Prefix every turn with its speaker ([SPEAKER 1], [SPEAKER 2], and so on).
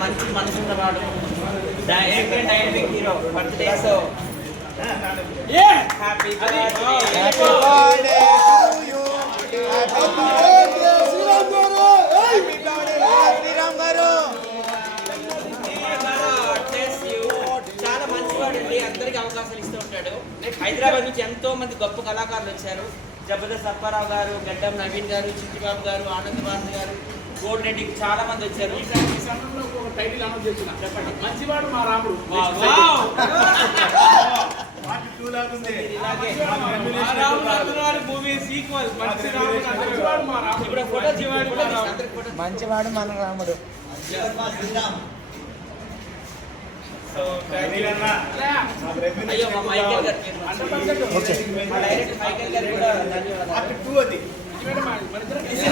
[SPEAKER 1] మంచి మనసు ఉన్నవాడు హైదరాబాద్ నుంచి ఎంతో మంది గొప్ప కళాకారులు వచ్చారు జబర్దస్త సప్పారావు గారు గడ్డం నవీన్ గారు చిట్టిబాబు గారు ఆనంద్ భారతి గారు చూడండి చాలా మంది వచ్చారు
[SPEAKER 2] మంచివాడు మా రాముడు
[SPEAKER 3] మంచివాడు మన రాముడు
[SPEAKER 1] మైకేల్ కూడా ధన్యవాదాలు